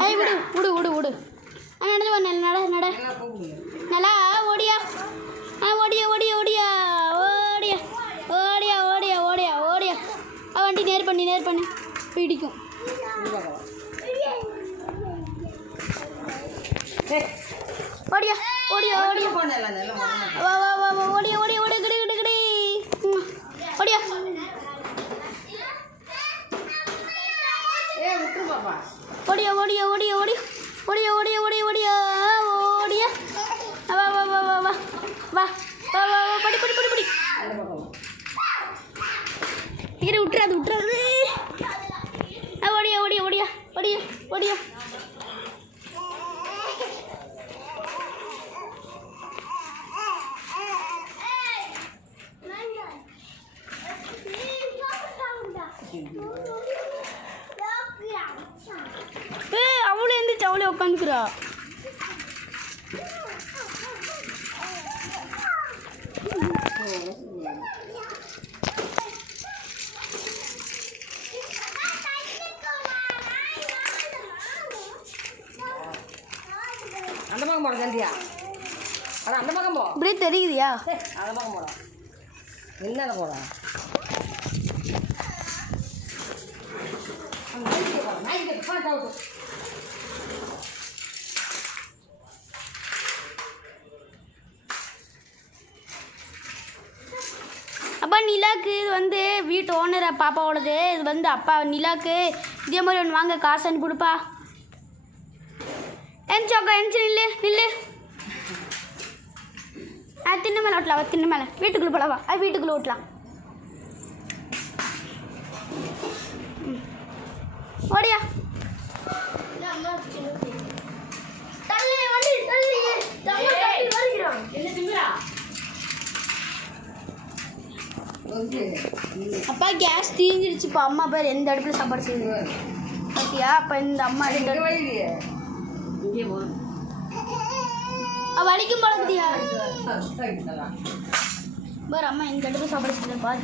ஐய் விடு விடு விடு விடு நடந்து வா நட நட நல்லா ஓடியா ஓடியா ஓடியா ஓடியா ஓடியா ஓடியா ஓடியா ஓடியா ஓடியா வண்டி நேர் பண்ணி பிடிக்கும் ஓடியா ஓடியா ஓடியா வா வா வா வா ஓடியா ஓடியா ஓடியா கிடி கிடி கிடி ஓடியா ஓடியா ஓடியா ஓடியா ஓடியா ஓடியா ஓடியா ஓடியா ஓடியா ஓடியா வா வா வா வா வா வா வா வா வா படி படி படி படி இங்கே விட்டுறாது ஓடியா ஓடியா ஓடியா ஓடியா ஓடியா அவளே எழுந்திரிச்சு அவளே உட்காந்துக்கிறா அந்த பக்கம் போட சந்தியா அதான் அந்த பக்கம் போ இப்படியே தெரியுதியா அந்த பக்கம் போட என்ன போட அப்பா நிலாக்கு இது வந்து வீட்டு ஓனரை பாப்பாவோடது இது வந்து அப்பா நிலாக்கு இதே மாதிரி ஒன்று வாங்க காசு அனுப்பி கொடுப்பா எஞ்சாக்கா எஞ்சி நில்லு தின்ன மேலே ஓட்டலாம் தின்ன மேலே வீட்டுக்குள்ளே போலவா வீட்டுக்குள்ளே ஓட்டலாம் ஓடியா அப்பா கேஸ் தீஞ்சிருச்சுப்பா அம்மா பேர் எந்த அடுப்பில் சாப்பாடு செய்யுது ஓகேயா அப்போ இந்த அம்மா வலிக்கும் பழகுதியா பாரு அம்மா எந்த அடுப்பில் சாப்பாடு செய்யுது பாரு